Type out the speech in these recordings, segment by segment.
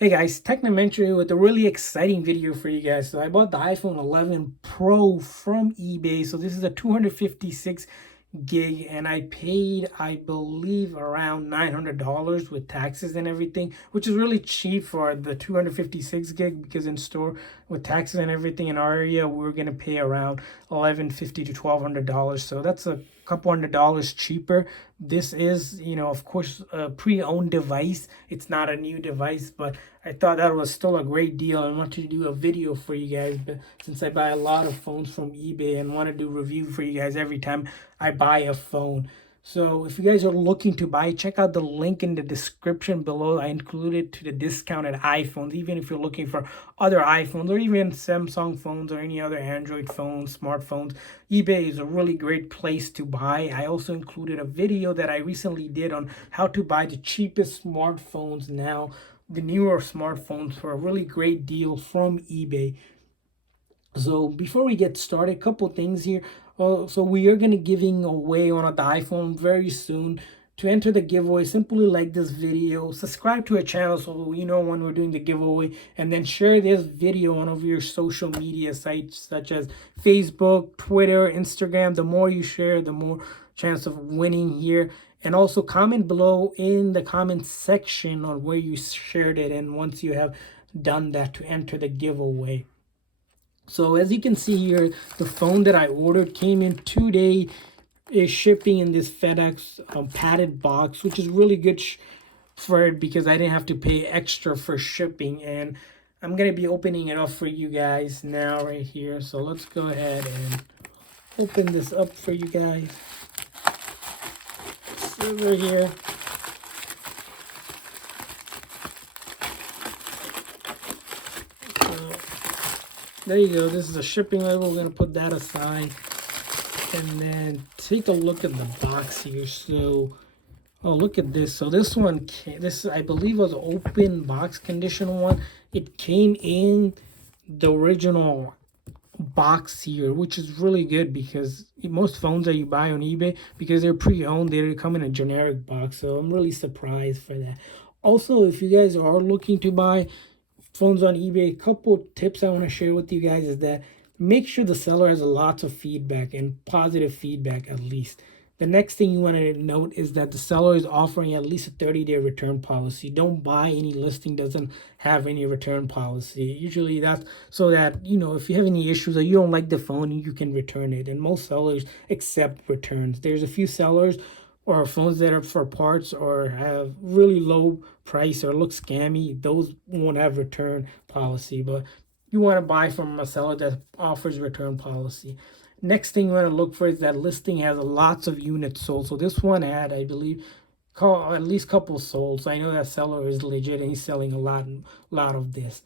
Hey guys, Technomentary with a really exciting video for you guys. So I bought the iPhone 11 Pro from eBay. So this is a 256 gig and I paid, I believe, around $900 with taxes and everything, which is really cheap for the 256 gig because in store with taxes and everything in our area, we're going to pay around $1,150 to $1,200. So that's a couple $100 cheaper. This is, of course, a pre-owned device. It's not a new device, but I thought that was still a great deal. I wanted to do a video for you guys, but since I buy a lot of phones from eBay and want to do review for you guys every time I buy a phone. So if you guys are looking to buy, check out the link in the description below. I included to the discounted iPhones, even if you're looking for other iPhones or even Samsung phones or any other Android phones, smartphones. eBay is a really great place to buy. I also included a video that I recently did on how to buy the cheapest smartphones now, the newer smartphones, for a really great deal from eBay. So before we get started, a couple things here. So we are gonna giving away one of the iPhone very soon. To enter the giveaway, simply like this video, subscribe to our channel so you know when we're doing the giveaway, and then share this video on of your social media sites such as Facebook, Twitter, Instagram. The more you share, the more chance of winning here. And also comment below in the comment section on where you shared it, and once you have done that, to enter the giveaway. So as you can see here, the phone that I ordered came in 2-day shipping in this FedEx padded box, which is really good for it because I didn't have to pay extra for shipping. And I'm going to be opening it up for you guys now right here. So let's go ahead and open this up for you guys. Over here. There you go. This is a shipping label. We're going to put that aside. And then take a look at the box here. So, oh, look at this. So this one, this I believe was an open box condition one. It came in the original box here, which is really good because most phones that you buy on eBay, because they're pre-owned, they come in a generic box. So I'm really surprised for that. Also, if you guys are looking to buy phones on eBay, a couple tips I want to share with you guys is that make sure the seller has lots of feedback and positive feedback at least. The next thing you want to note is that the seller is offering at least a 30-day return policy. Don't buy any listing doesn't have any return policy. Usually that's so that, if you have any issues or you don't like the phone, you can return it. And most sellers accept returns. There's a few sellers or phones that are for parts or have really low price or look scammy, those won't have return policy. But you want to buy from a seller that offers return policy. Next thing you want to look for is that listing has lots of units sold. So this one had, I believe, at least a couple sold. So I know that seller is legit and he's selling a lot of this.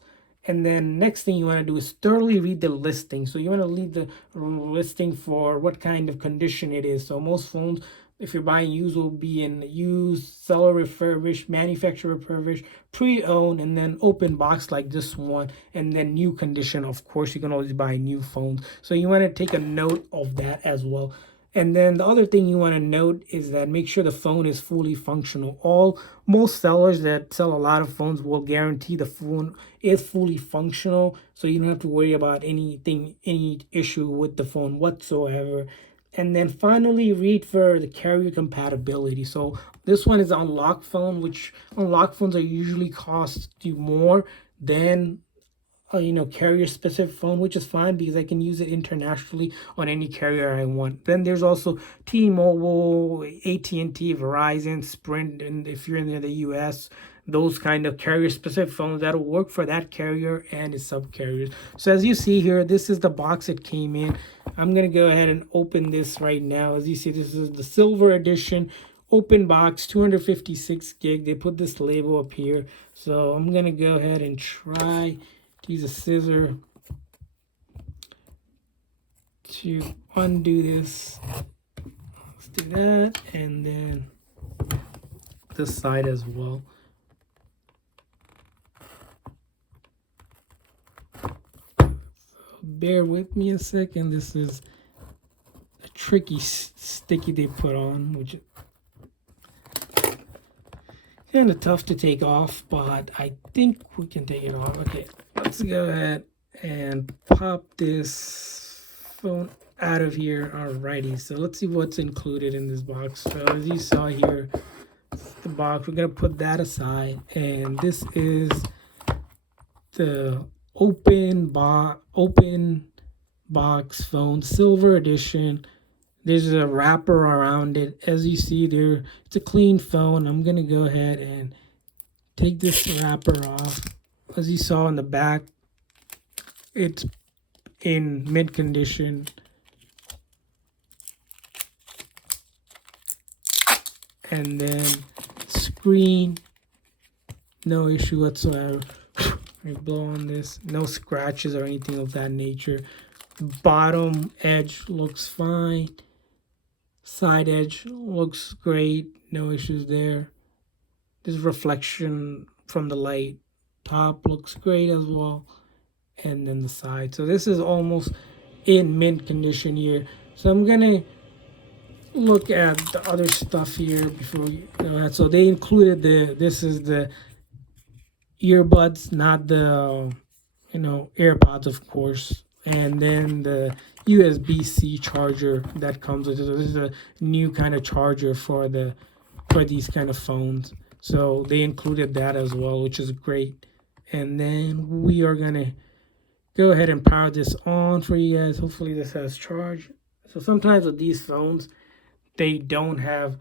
And then next thing you want to do is thoroughly read the listing. So you want to read the listing for what kind of condition it is. So most phones, if you're buying used, will be in used, seller refurbished, manufacturer refurbished, pre-owned, and then open box like this one, and then new condition. Of course, you can always buy new phones. So you want to take a note of that as well. And then the other thing you want to note is that make sure the phone is fully functional. Most sellers that sell a lot of phones will guarantee the phone is fully functional, so you don't have to worry about any issue with the phone whatsoever. And then finally, read for the carrier compatibility. So this one is an unlocked phone, which unlocked phones are usually cost you more than carrier specific phone, which is fine because I can use it internationally on any carrier I want. Then there's also T-Mobile, AT&T, Verizon, Sprint, and if you're in the US, those kind of carrier specific phones that'll work for that carrier and its sub carriers. So as you see here, this is the box it came in. I'm gonna go ahead and open this right now. As you see, this is the silver edition open box, 256 gig. They put this label up here, so I'm gonna go ahead and try to use a scissor to undo this. Let's do that, and then this side as well. Bear with me a second. This is a tricky sticky they put on, which Kind of tough to take off, but I think we can take it off. Okay, let's go ahead and pop this phone out of here. Alrighty, so let's see what's included in this box. So as you saw here, the box, we're gonna put that aside, and this is the open box phone, silver edition. There's a wrapper around it. As you see there, it's a clean phone. I'm gonna go ahead and take this wrapper off. As you saw in the back, it's in mint condition. And then screen, no issue whatsoever. I blow on this, no scratches or anything of that nature. Bottom edge looks fine. Side edge looks great, no issues there. This reflection from the light. Top looks great as well. And then the side. So this is almost in mint condition here. So I'm gonna look at the other stuff here before we know that. So they included this is the earbuds, not the AirPods, of course, and then the USB-C charger that comes with it. So this is a new kind of charger for these kind of phones. So they included that as well, which is great. And then we are gonna go ahead and power this on for you guys. Hopefully this has charge. So sometimes with these phones, they don't have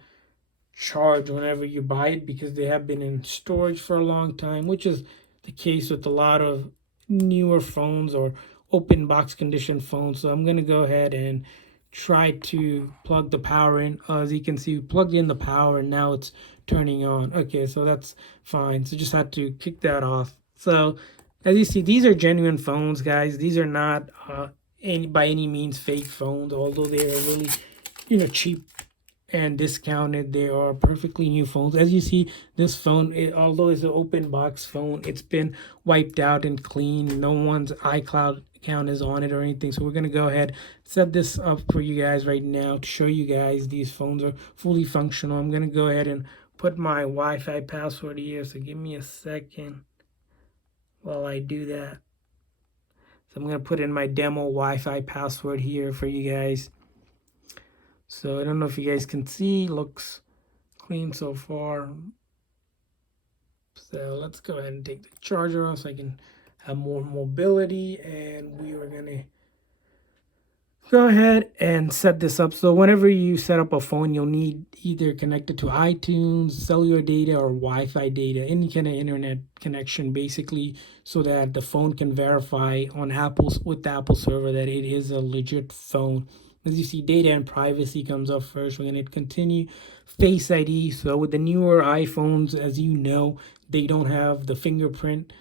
charge whenever you buy it because they have been in storage for a long time, which is the case with a lot of newer phones or open box condition phones. So I'm going to go ahead and try to plug the power in. As you can see, we plugged in the power and now it's turning on. Okay, so that's fine. So just had to kick that off. So as you see, these are genuine phones, guys. These are not by any means fake phones, although they are really cheap and discounted. They are perfectly new phones. As you see, this phone, although it's an open box phone, it's been wiped out and clean. No one's iCloud account is on it or anything. So we're going to go ahead, set this up for you guys right now to show you guys these phones are fully functional. I'm going to go ahead and put my Wi-Fi password here. So give me a second while I do that. So I'm going to put in my demo Wi-Fi password here for you guys. So I don't know if you guys can see, looks clean so far. So let's go ahead and take the charger off so I can have more mobility, and we are gonna go ahead and set this up. So whenever you set up a phone, you'll need either connect it to iTunes, cellular data, or Wi-Fi data, any kind of internet connection, basically, so that the phone can verify on with the Apple server that it is a legit phone. As you see, data and privacy comes up first. We're going to continue Face ID. So with the newer iPhones, as you know, they don't have the fingerprint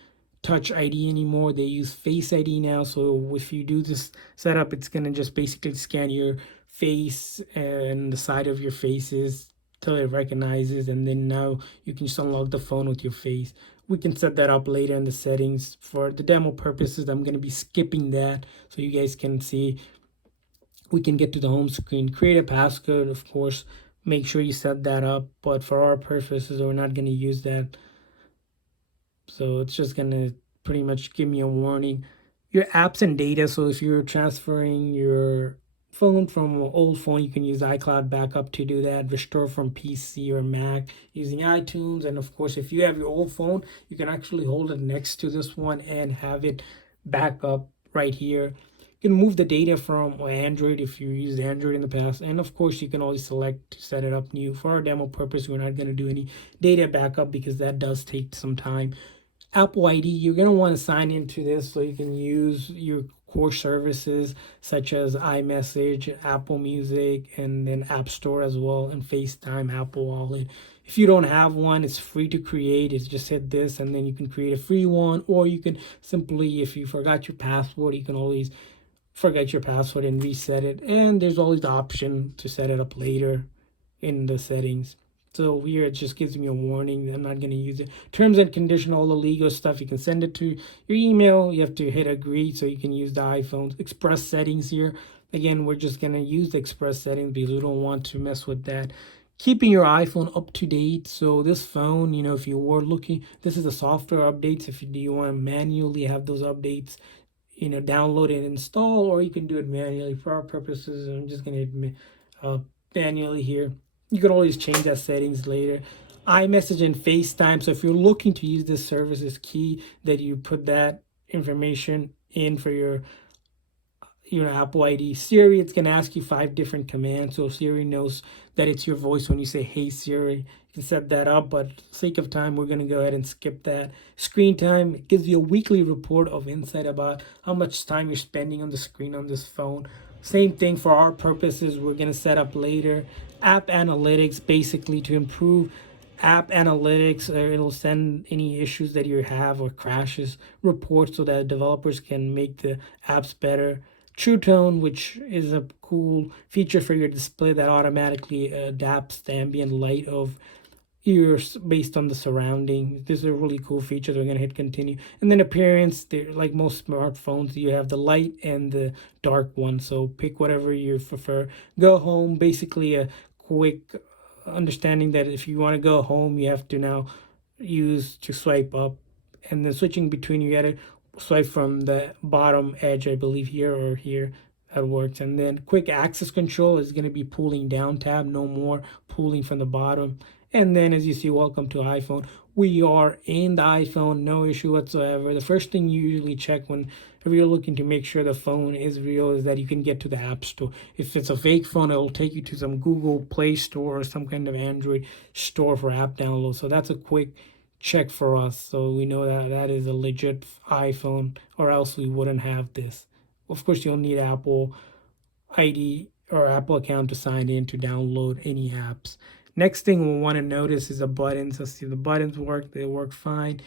Touch ID anymore. They use Face ID now. So if you do this setup, it's going to just basically scan your face and the side of your faces till it recognizes. And then now you can just unlock the phone with your face. We can set that up later in the settings. For the demo purposes, I'm going to be skipping that so you guys can see. We can get to the home screen, create a passcode, of course, make sure you set that up, but for our purposes, we're not going to use that. So it's just going to pretty much give me a warning. Your apps and data, so if you're transferring your phone from an old phone, you can use iCloud backup to do that, restore from PC or Mac using iTunes. And of course, if you have your old phone, you can actually hold it next to this one and have it back up right here. You can move the data from Android if you used Android in the past. And of course, you can always select to set it up new. For our demo purpose, we're not going to do any data backup because that does take some time. Apple ID, you're going to want to sign into this so you can use your core services such as iMessage, Apple Music, and then App Store as well, and FaceTime, Apple Wallet. If you don't have one, it's free to create. It's just hit this and then you can create a free one, or you can simply, if you forgot your password, you can always forget your password and reset it. And there's always the option to set it up later in the settings. So here it just gives me a warning that I'm not going to use it. Terms and conditions, all the legal stuff, you can send it to your email. You have to hit agree so you can use the iPhone's express settings here. Again, we're just going to use the express settings because we don't want to mess with that. keeping your iPhone up to date. So this phone, you know, if you were looking, this is the software updates. If you do you want to manually have those updates, you know, download and install, or you can do it manually. For our purposes, I'm just gonna admit manually here. You can always change that settings later. iMessage and FaceTime. So if you're looking to use this service, it's key that you put that information in for your Apple ID. Siri, it's gonna ask you 5 different commands, so Siri knows that it's your voice when you say "Hey Siri." You can set that up, but for the sake of time, we're gonna go ahead and skip that. Screen time, it gives you a weekly report of insight about how much time you're spending on the screen on this phone. Same thing for our purposes, we're gonna set up later. App analytics, basically to improve app analytics. It'll send any issues that you have or crashes reports so that developers can make the apps better. True Tone, which is a cool feature for your display that automatically adapts the ambient light of yours based on the surrounding. This is a really cool feature. We're gonna hit continue, and then appearance. Like most smartphones, you have the light and the dark one. So pick whatever you prefer. Go home, basically a quick understanding that if you want to go home, you have to now use to swipe up, and then switching between, you gotta swipe from the bottom edge, I believe, here or here. That works. And then quick access control is going to be pulling down tab, no more pulling from the bottom. And then as you see, welcome to iPhone. We are in the iPhone, no issue whatsoever. The first thing you usually check when if you're looking to make sure the phone is real is that you can get to the App Store. If it's a fake phone, it'll take you to some Google Play Store or some kind of Android store for app download. So that's a quick check for us, so we know that that is a legit iPhone, or else we wouldn't have this. Of course, you'll need Apple ID or Apple account to sign in to download any apps. Next thing we'll want to notice is the buttons. Let's see, the buttons work. They work fine.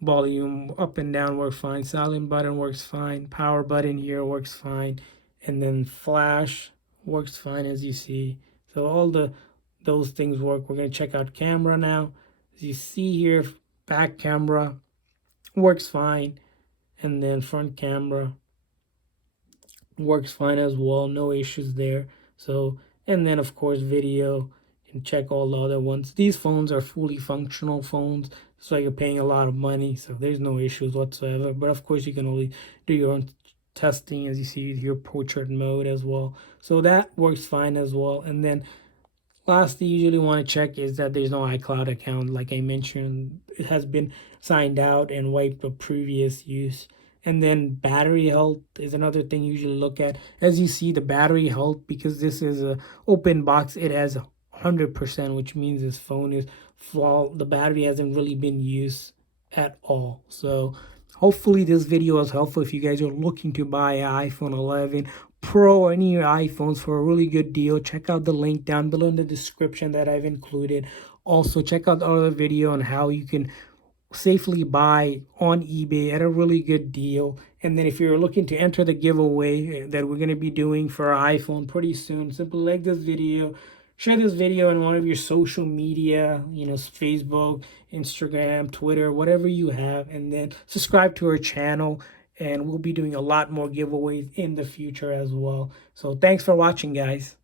Volume up and down works fine. Silent button works fine. Power button here works fine. And then flash works fine, as you see. So all those things work. We're going to check out camera now. As you see here, back camera works fine. And then front camera works fine as well. No issues there. So, and then of course video, you can check all the other ones. These phones are fully functional phones, so you're paying a lot of money, so there's no issues whatsoever. But of course you can only do your own testing, as you see your portrait mode as well. So that works fine as well. And then lastly, you usually want to check is that there's no iCloud account. Like I mentioned, it has been signed out and wiped for previous use. And then battery health is another thing you usually look at. As you see, the battery health, because this is a open box, it has 100%, which means this phone is full. The battery hasn't really been used at all. So hopefully this video was helpful if you guys are looking to buy an iPhone 11 Pro or any of your iPhones for a really good deal. Check out the link down below in the description that I've included. Also, check out the other video on how you can safely buy on eBay at a really good deal. And then if you're looking to enter the giveaway that we're going to be doing for our iPhone pretty soon, simply like this video, share this video on one of your social media, Facebook, Instagram, Twitter, whatever you have, and then subscribe to our channel, and we'll be doing a lot more giveaways in the future as well. So thanks for watching, guys.